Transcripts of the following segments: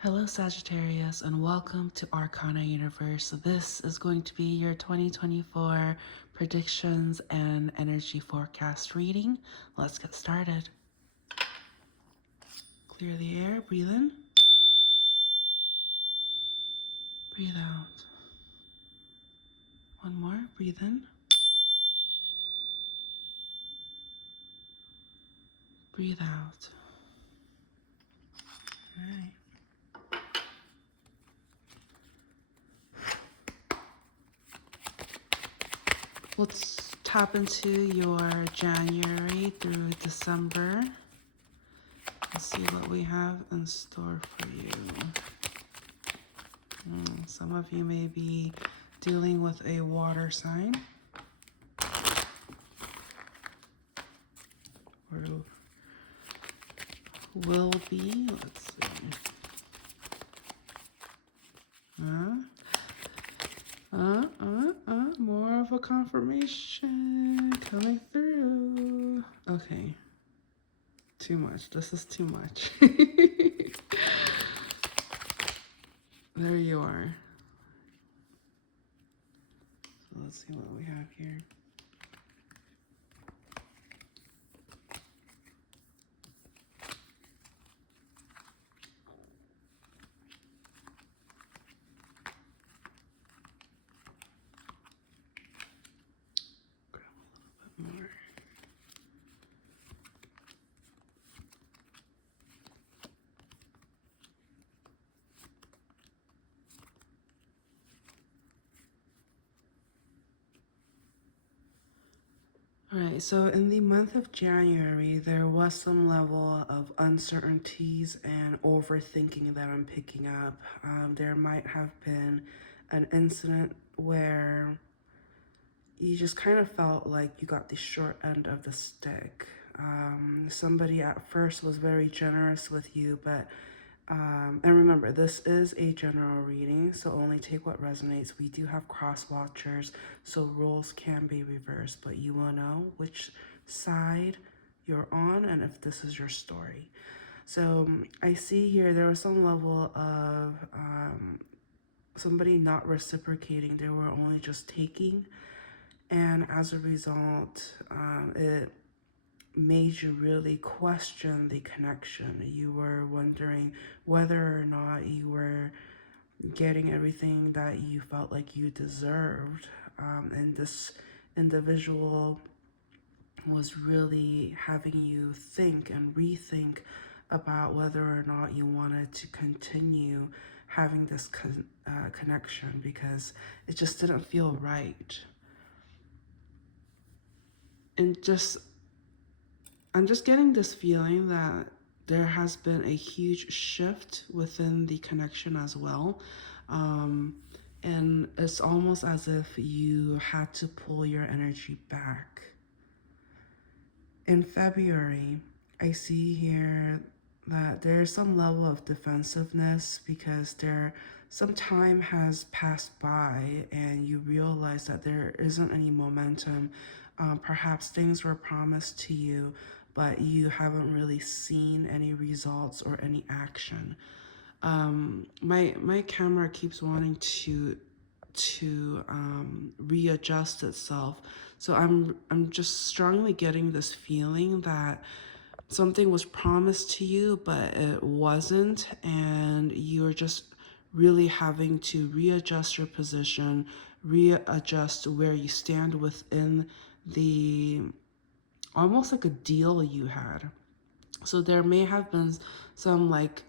Hello Sagittarius and welcome to ArcanaUniverse. This is going to be your 2024 predictions and energy forecast reading. Let's get started. Clear the air, breathe in, breathe out. One more, breathe in, breathe out. All right. Let's tap into your January through December and see what we have in store for you. Some of you may be dealing with a water sign or will be. Let's see. More of a confirmation coming through. Okay. Too much. This is too much. There you are. So let's see what we have here. Grab a little bit more. All right, so in the month of January, there was some level of uncertainties and overthinking that I'm picking up. There might have been an incident where you just kind of felt like you got the short end of the stick. Somebody at first was very generous with you, but and remember, this is a general reading, so only take what resonates. We do have cross watchers, so roles can be reversed, but you will know which side you're on and if this is your story. So I see here there was some level of somebody not reciprocating. They were only just taking, and as a result, it made you really question the connection. You were wondering whether or not you were getting everything that you felt like you deserved. And this individual was really having you think and rethink about whether or not you wanted to continue having this connection, because it just didn't feel right. And I'm just getting this feeling that there has been a huge shift within the connection as well. And it's almost as if you had to pull your energy back. In February, I see here that there's some level of defensiveness because some time has passed by and you realize that there isn't any momentum. Perhaps things were promised to you, but you haven't really seen any results or any action. My camera keeps wanting to readjust itself, so I'm just strongly getting this feeling that something was promised to you but it wasn't, and you're just really having to readjust your position, readjust where you stand within the almost like a deal you had. So there may have been some like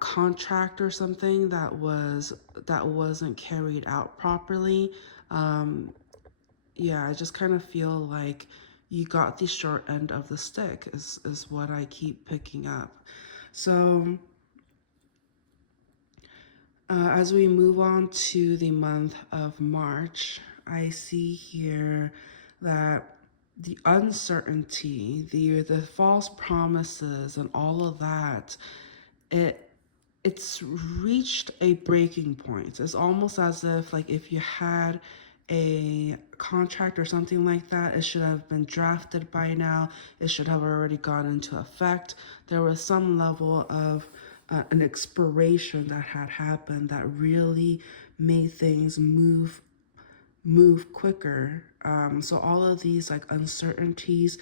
contract or something that wasn't carried out properly. Yeah, I just kind of feel like you got the short end of the stick is what I keep picking up. So as we move on to the month of March, I see here that the uncertainty, the false promises and all of that, it's reached a breaking point. It's almost as if like if you had a contract or something like that, it should have been drafted by now. It should have already gone into effect. There was some level of an expiration that had happened that really made things move quicker. So all of these like uncertainties,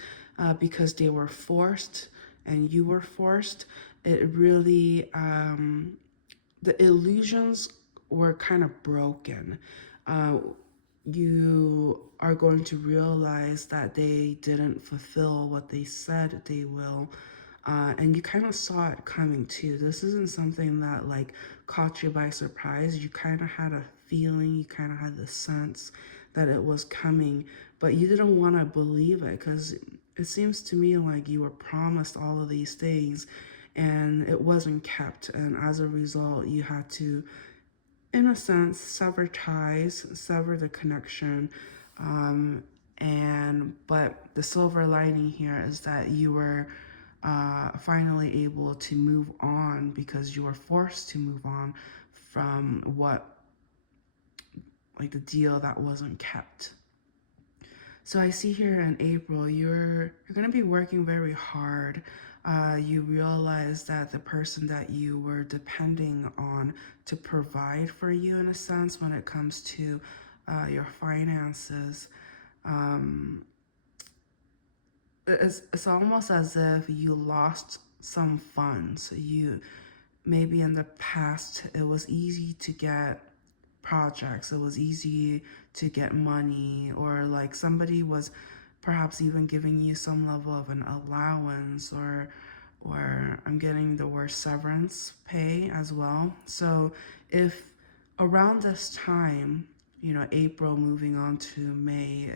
because they were forced and you were forced, it really the illusions were kind of broken. Uh, you are going to realize that they didn't fulfill what they said they will. And you kind of saw it coming too. This isn't something that like caught you by surprise. You kind of had a feeling, you kind of had the sense that it was coming, but you didn't want to believe it because it seems to me like you were promised all of these things and it wasn't kept. And as a result, you had to, in a sense, sever ties, sever the connection. But the silver lining here is that you were finally able to move on because you were forced to move on from what, like the deal that wasn't kept. So I see here in April, you're gonna be working very hard. You realize that the person that you were depending on to provide for you, in a sense, when it comes to your finances, um, it's almost as if you lost some funds. You maybe in the past it was easy to get projects, it was easy to get money, or like somebody was perhaps even giving you some level of an allowance, or I'm getting the word severance pay as well. So if around this time, April moving on to May,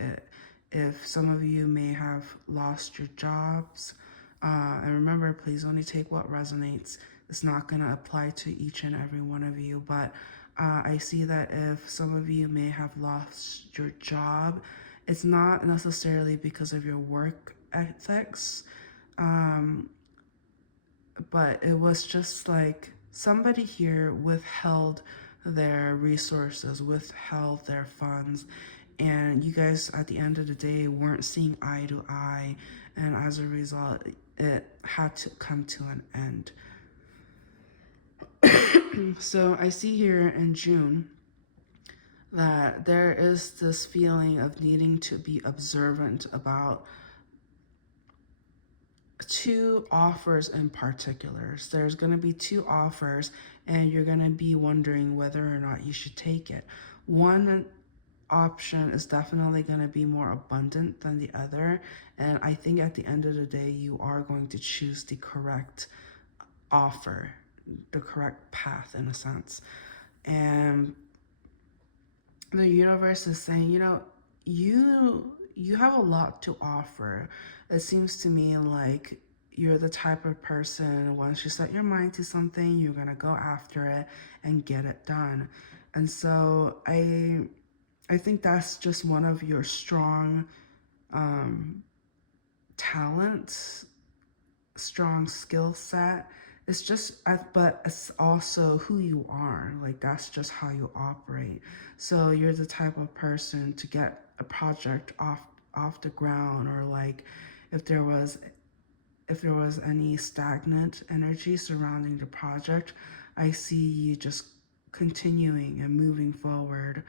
if some of you may have lost your jobs, and remember, please only take what resonates. It's not going to apply to each and every one of you, but I see that if some of you may have lost your job, it's not necessarily because of your work ethics, um, but it was just like somebody here withheld their resources, withheld their funds, and you guys at the end of the day weren't seeing eye to eye, and as a result, it had to come to an end. So I see here in June that there is this feeling of needing to be observant about two offers in particulars. There's going to be two offers, and you're going to be wondering whether or not you should take it. One option is definitely going to be more abundant than the other, and I think at the end of the day, you are going to choose the correct offer, the correct path in a sense. And the universe is saying, you have a lot to offer. It seems to me like you're the type of person, once you set your mind to something, you're gonna go after it and get it done. And so I think that's just one of your strong talents, strong skill set. It's just, but it's also who you are. Like that's just how you operate. So you're the type of person to get a project off the ground, or like if there was any stagnant energy surrounding the project, I see you just continuing and moving forward.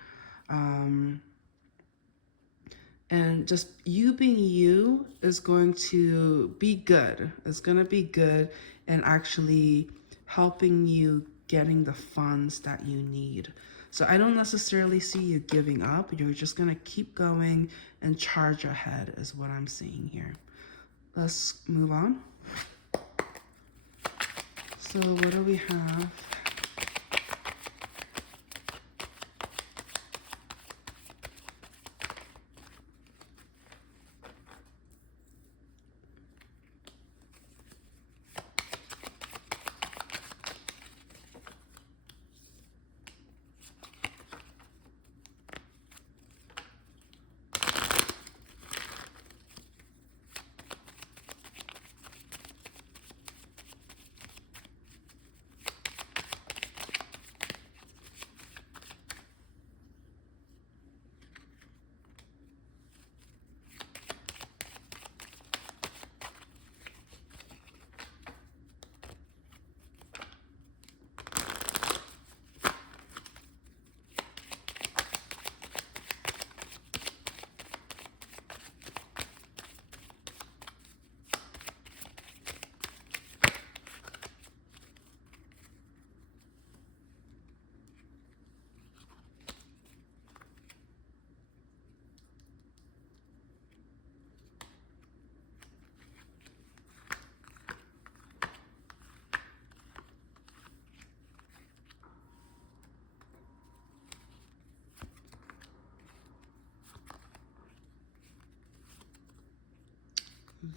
And just you being you is going to be good. It's going to be good and actually helping you getting the funds that you need. So I don't necessarily see you giving up. You're just going to keep going and charge ahead is what I'm seeing here. Let's move on. So what do we have?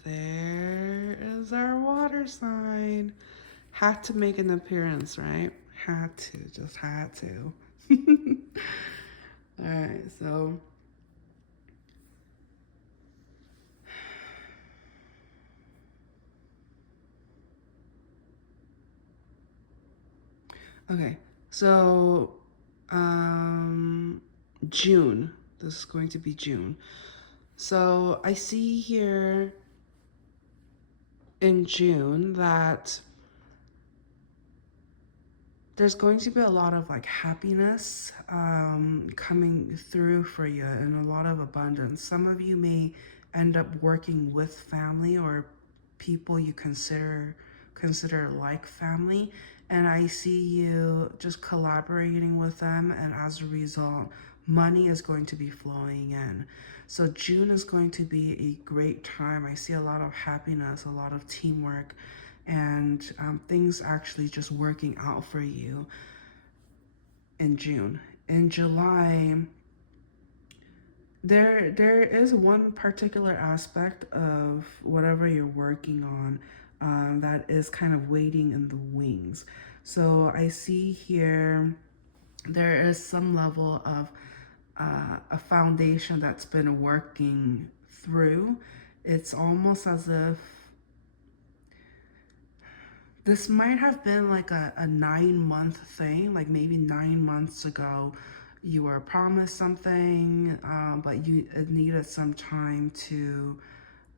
There is our water sign. Had to make an appearance, right? Had to, just had to. All right, so okay, so um, June. This is going to be June. So I see here in June that there's going to be a lot of like happiness coming through for you and a lot of abundance. Some of you may end up working with family or people you consider like family, and I see you just collaborating with them, and as a result money is going to be flowing in. So June is going to be a great time. I see a lot of happiness, a lot of teamwork, and things actually just working out for you in June. In July, there is one particular aspect of whatever you're working on that is kind of waiting in the wings. So I see here there is some level of a foundation that's been working through. It's almost as if this might have been like a 9 month thing, like maybe 9 months ago you were promised something, but you it needed some time to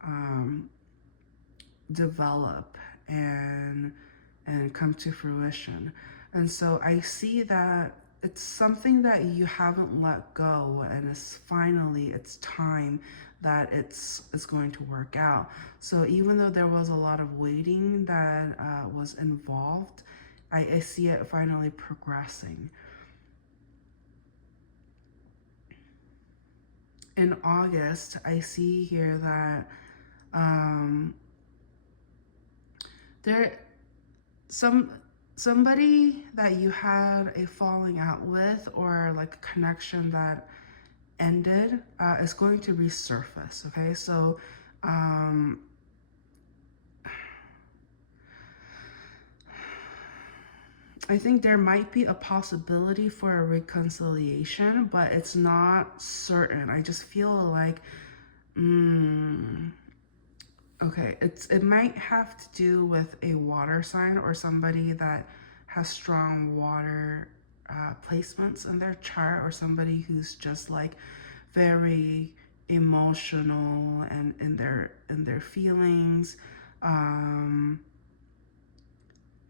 um, develop and come to fruition. And so I see that it's something that you haven't let go, and it's time that it's going to work out. So even though there was a lot of waiting that was involved, I see it finally progressing. In August, I see here that um, there some somebody that you had a falling out with, or like a connection that ended, is going to resurface. Okay, so um, I think there might be a possibility for a reconciliation, but it's not certain. I just feel like, okay, it might have to do with a water sign or somebody that has strong water placements in their chart, or somebody who's just like very emotional and in their feelings. Um,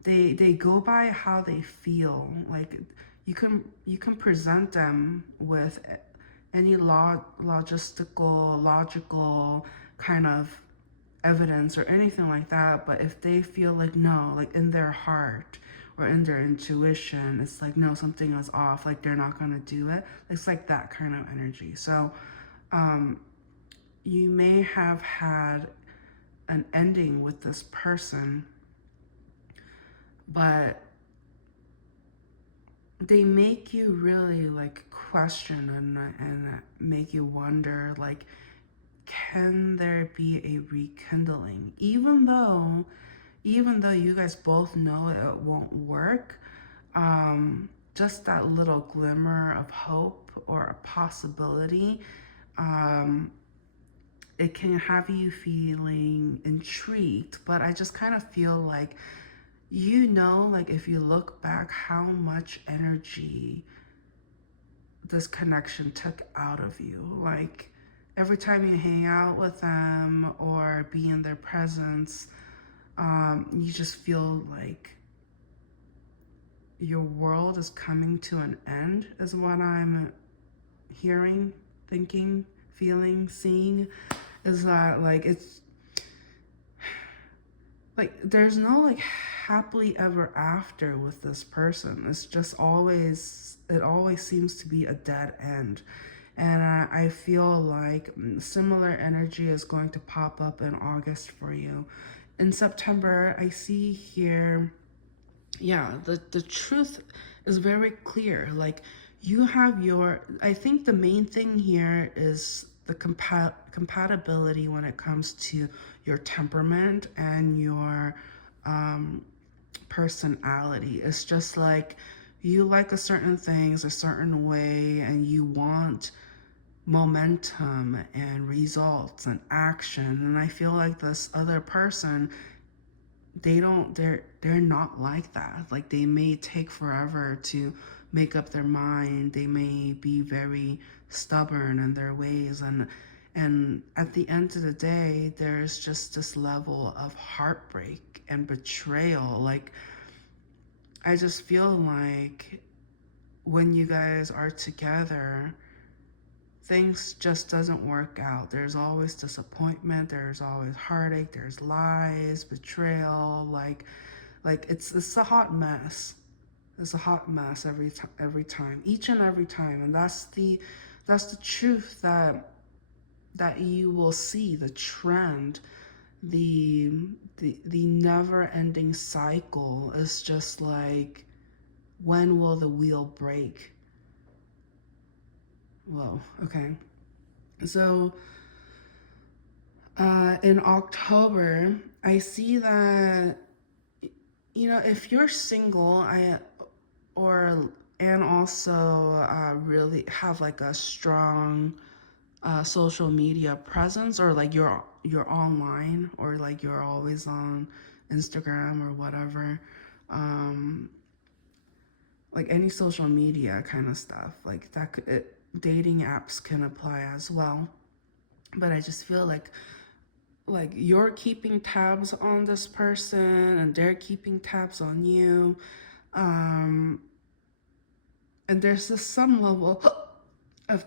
they go by how they feel. Like you can present them with any logical kind of evidence or anything like that, but if they feel like no, like in their heart or in their intuition, it's like no, something is off, like they're not going to do it. It's like that kind of energy. So um, you may have had an ending with this person, but they make you really like question and make you wonder, like, can there be a rekindling, even though you guys both know it won't work. Just that little glimmer of hope or a possibility, um, it can have you feeling intrigued. But I just kind of feel like, like if you look back how much energy this connection took out of you. Like every time you hang out with them or be in their presence, you just feel like your world is coming to an end, is what I'm hearing, thinking, feeling, seeing. Is that like it's like there's no like happily ever after with this person. It's just always, it always seems to be a dead end. And I feel like similar energy is going to pop up in August for you. In September, I see here, yeah, the truth is very clear. Like you have your, I think the main thing here is the compatibility when it comes to your temperament and your um, personality. It's just like you like a certain things a certain way, and you want momentum and results and action. And I feel like this other person, they're not like that. Like, they may take forever to make up their mind. They may be very stubborn in their ways, and at the end of the day, there's just this level of heartbreak and betrayal. Like, I just feel like when you guys are together, things just doesn't work out. There's always disappointment, there's always heartache, there's lies, betrayal. Like it's a hot mess. It's a hot mess every time, each and every time. And that's the truth that you will see, the trend, the the never ending cycle is just like, when will the wheel break? Whoa, okay. So in October, I see that, if you're single, or and also really have like a strong social media presence, or like you're online, or like you're always on Instagram or whatever, um, like any social media kind of stuff, like that dating apps can apply as well. But I just feel like you're keeping tabs on this person, and they're keeping tabs on you, um and there's this some level of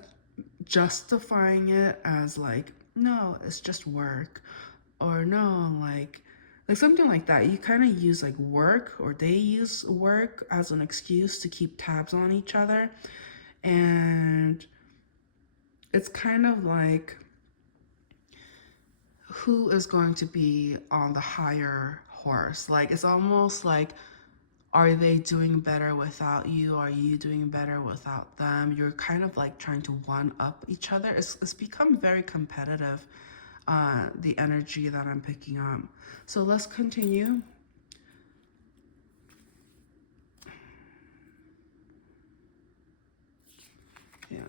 justifying it as like, no, it's just work, or no, like something like that. You kind of use like work, or they use work as an excuse to keep tabs on each other. And it's kind of like, who is going to be on the higher horse? Like, it's almost like, are they doing better without you? Are you doing better without them? You're kind of like trying to one up each other. It's become very competitive, the energy that I'm picking up. So let's continue. Yeah.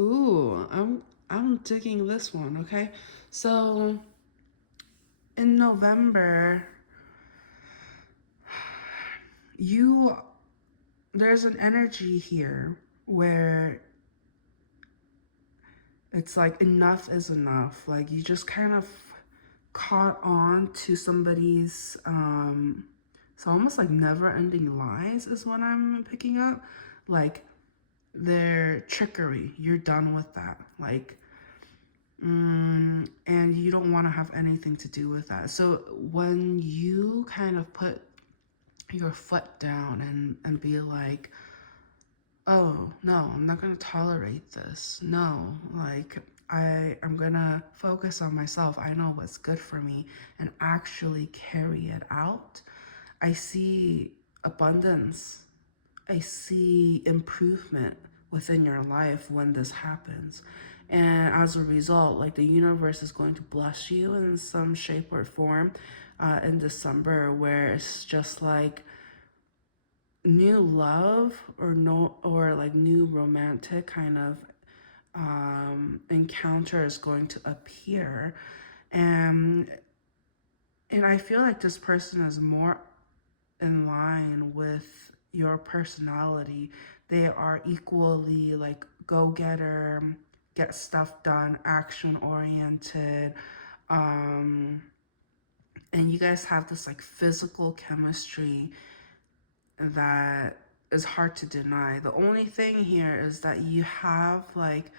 Ooh, I'm digging this one, okay? So in November, you there's an energy here where it's like, enough is enough. Like, you just kind of caught on to somebody's it's almost like never ending lies is what I'm picking up. Like, their trickery, you're done with that. Like, and you don't want to have anything to do with that. So when you kind of put your foot down and be like, oh no, I'm not gonna tolerate this. No, like, I'm gonna focus on myself. I know what's good for me, and actually carry it out. I see abundance. I see improvement within your life when this happens. And as a result, like, the universe is going to bless you in some shape or form in December, where it's just like new love, or no, or like new romantic kind of encounter is going to appear. and and I feel like this person is more in line with your personality. They are equally like go-getter, get stuff done, action oriented, um and you guys have this like physical chemistry that is hard to deny. The only thing here is that you have like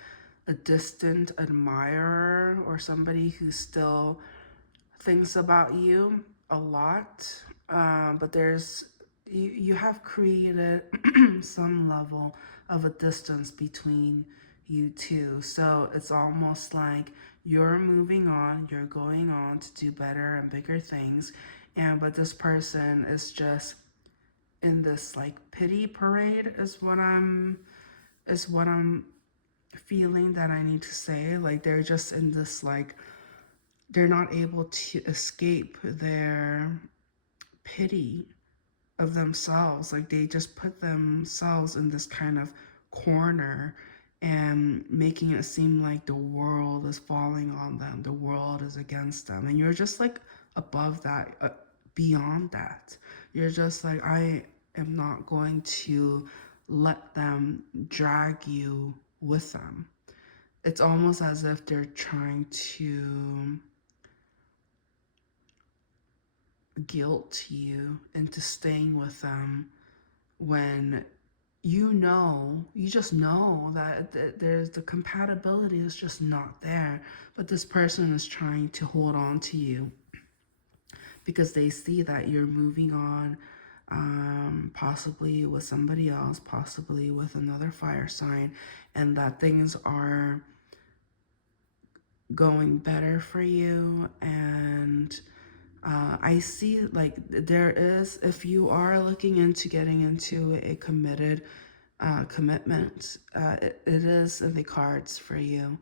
a distant admirer or somebody who still thinks about you a lot, but you have created some level of a distance between you two. So it's almost like you're moving on, you're going on to do better and bigger things, and but this person is just in this like pity parade is what I'm feeling that I need to say. Like they're just in this like they're not able to escape their pity of themselves. Like they just put themselves in this kind of corner and making it seem like the world is falling on them, the world is against them, and you're just like above that, beyond that. You're just like, I am not going to let them drag you with them. It's almost as if they're trying to guilt you into staying with them when you just know that there's the compatibility is just not there, but this person is trying to hold on to you because they see that you're moving on, possibly with somebody else, possibly with another fire sign, and that things are going better for you. And I see like there is, if you are looking into getting into a committed commitment, it is in the cards for you.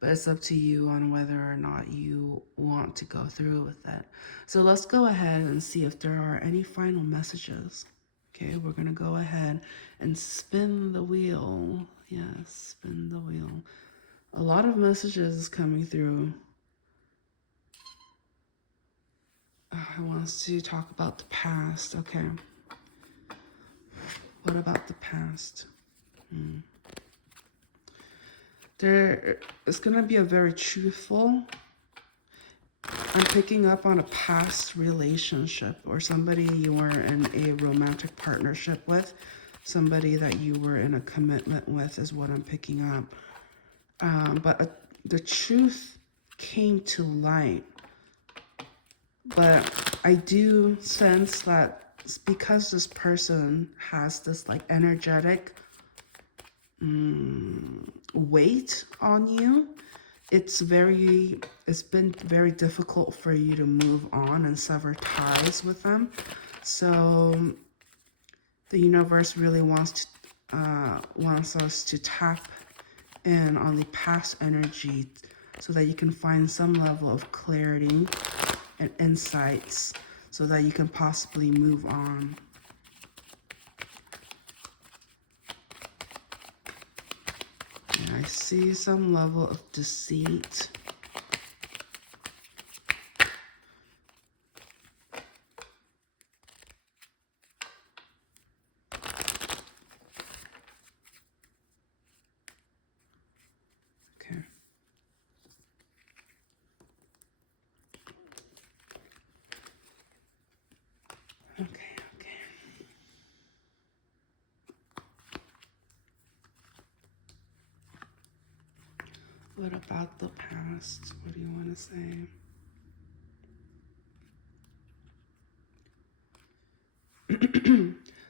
But it's up to you on whether or not you want to go through with it. So let's go ahead and see if there are any final messages. Okay, we're going to go ahead and spin the wheel. Yes, spin the wheel. A lot of messages coming through. I want us to talk about the past. Okay. What about the past? There is going to be a very truthful. I'm picking up on a past relationship or somebody you were in a romantic partnership with. Somebody that you were in a commitment with is what I'm picking up. But the truth came to light. But I do sense that because this person has this like energetic weight on you, it's been very difficult for you to move on and sever ties with them. So the universe really wants us to tap in on the past energy so that you can find some level of clarity and insights so that you can possibly move on. And I see some level of deceit. Okay. What about the past? What do you want to say?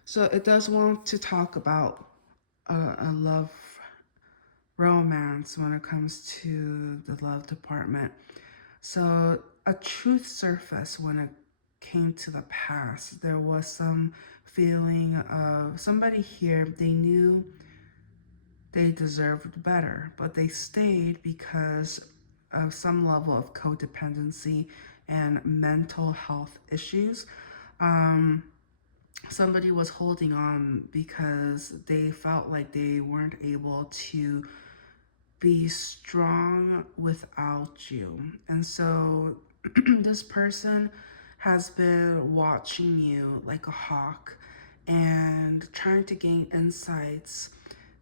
So it does want to talk about a love romance when it comes to the love department. So a truth surfaced when it came to the past. There was some feeling of somebody here, they knew they deserved better, but they stayed because of some level of codependency and mental health issues. Somebody was holding on because they felt like they weren't able to be strong without you. And so this person has been watching you like a hawk and trying to gain insights.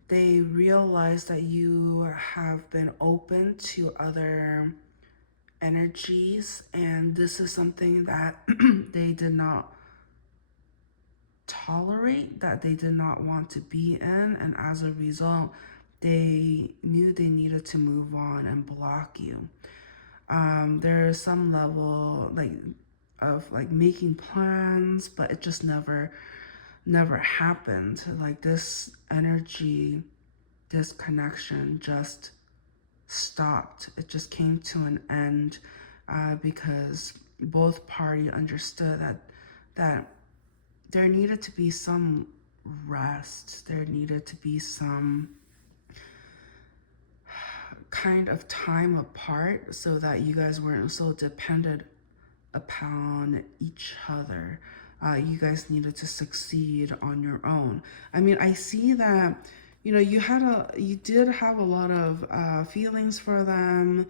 They realize that you have been open to other energies, and this is something that they did not tolerate, that they did not want to be in, and as a result, they knew they needed to move on and block you. There is some level of like making plans, but it just never happened. Like this energy, this connection just stopped. It just came to an end because both parties understood that there needed to be some rest. There needed to be some kind of time apart so that you guys weren't so dependent upon each other. You guys needed to succeed on your own. I mean, I see that, you know, you did have a lot of feelings for them,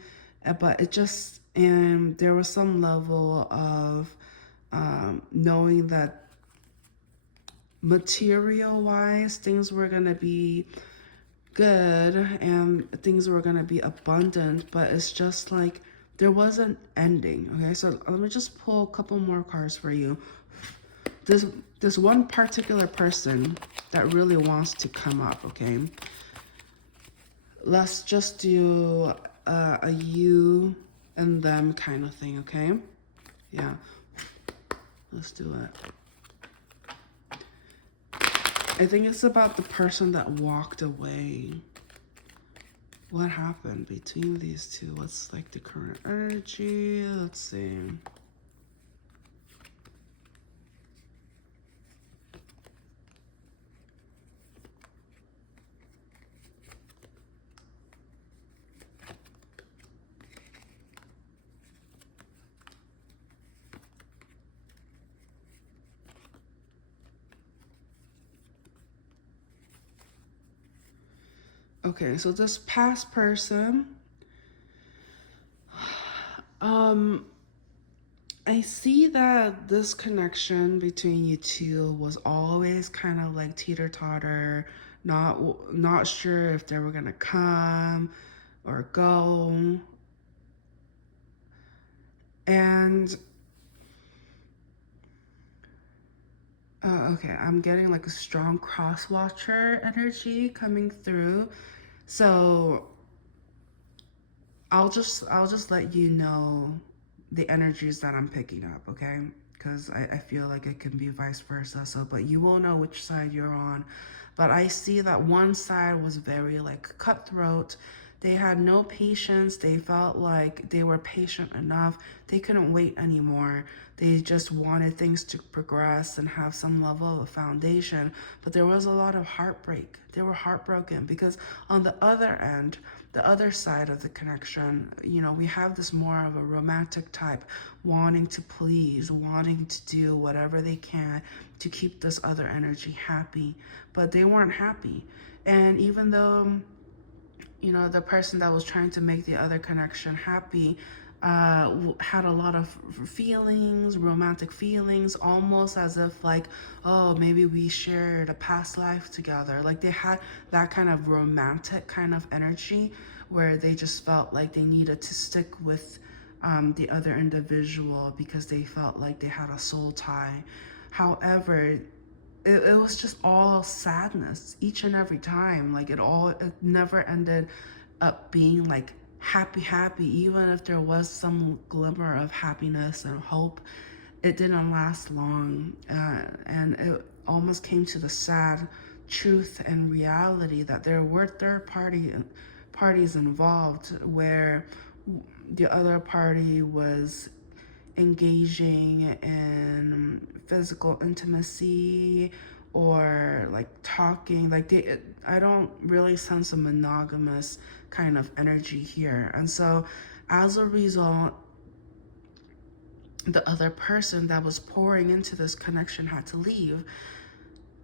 but it just, and there was some level of knowing that material wise things were gonna be good and things were gonna be abundant, but it's just like there was an ending. Okay, so let me just pull a couple more cards for you. This one particular person that really wants to come up. Okay, let's just do a you and them kind of thing. Okay, yeah, let's do it. I think it's about the person that walked away. What happened between these two? What's like the current energy? Let's see. Okay, so this past person, I see that this connection between you two was always kind of like teeter-totter, not sure if they were gonna come or go. And okay, I'm getting like a strong cross-watcher energy coming through. So I'll just let you know the energies that I'm picking up, okay? Because I feel like it can be vice versa. So, but you will know which side you're on. But I see that one side was very like cutthroat. They had no patience. They felt like they were patient enough. They couldn't wait anymore. They just wanted things to progress and have some level of foundation. But there was a lot of heartbreak. They were heartbroken because on the other end, the other side of the connection, you know, we have this more of a romantic type, wanting to please, wanting to do whatever they can to keep this other energy happy, but they weren't happy. And even though, you know, the person that was trying to make the other connection happy had a lot of feelings, romantic feelings, almost as if like, oh, maybe we shared a past life together. Like they had that kind of romantic kind of energy where they just felt like they needed to stick with the other individual because they felt like they had a soul tie. However, it was just all sadness each and every time. Like it never ended up being like happy, even if there was some glimmer of happiness and hope. It didn't last long, and it almost came to the sad truth and reality that there were parties involved where the other party was engaging in physical intimacy or like talking, like I don't really sense a monogamous kind of energy here. And so as a result, the other person that was pouring into this connection had to leave.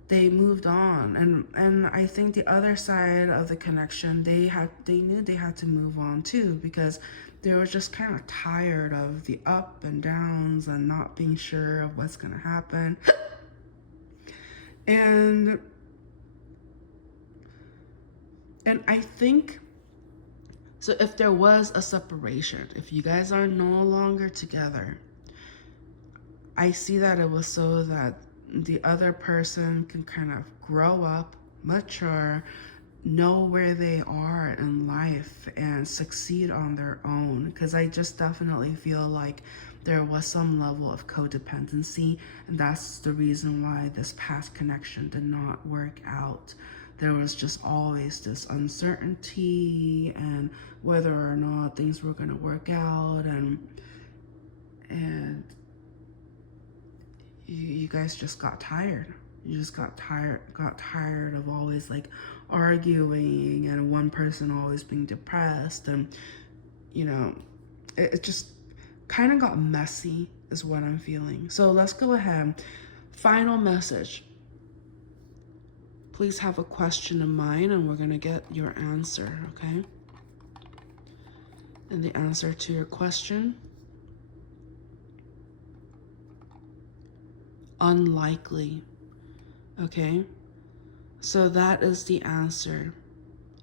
They moved on, and I think the other side of the connection, they knew they had to move on too, because they were just kind of tired of the up and downs and not being sure of what's gonna happen. and and I think, so if there was a separation, if you guys are no longer together, I see that it was so that the other person can kind of grow up, mature, know where they are in life and succeed on their own. Because I just definitely feel like there was some level of codependency, and that's the reason why this past connection did not work out. There was just always this uncertainty and whether or not things were going to work out, and you guys just got tired. You just got tired of always like arguing and one person always being depressed, and you know, it just kind of got messy is what I'm feeling. So let's go ahead. Final message. Please have a question in mind and we're gonna get your answer, okay? And the answer to your question: unlikely. Okay, so that is the answer: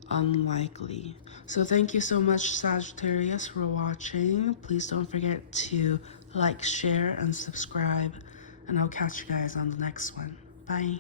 unlikely. So thank you so much, Sagittarius, for watching. Please don't forget to like, share, and subscribe, and I'll catch you guys on the next one. Bye.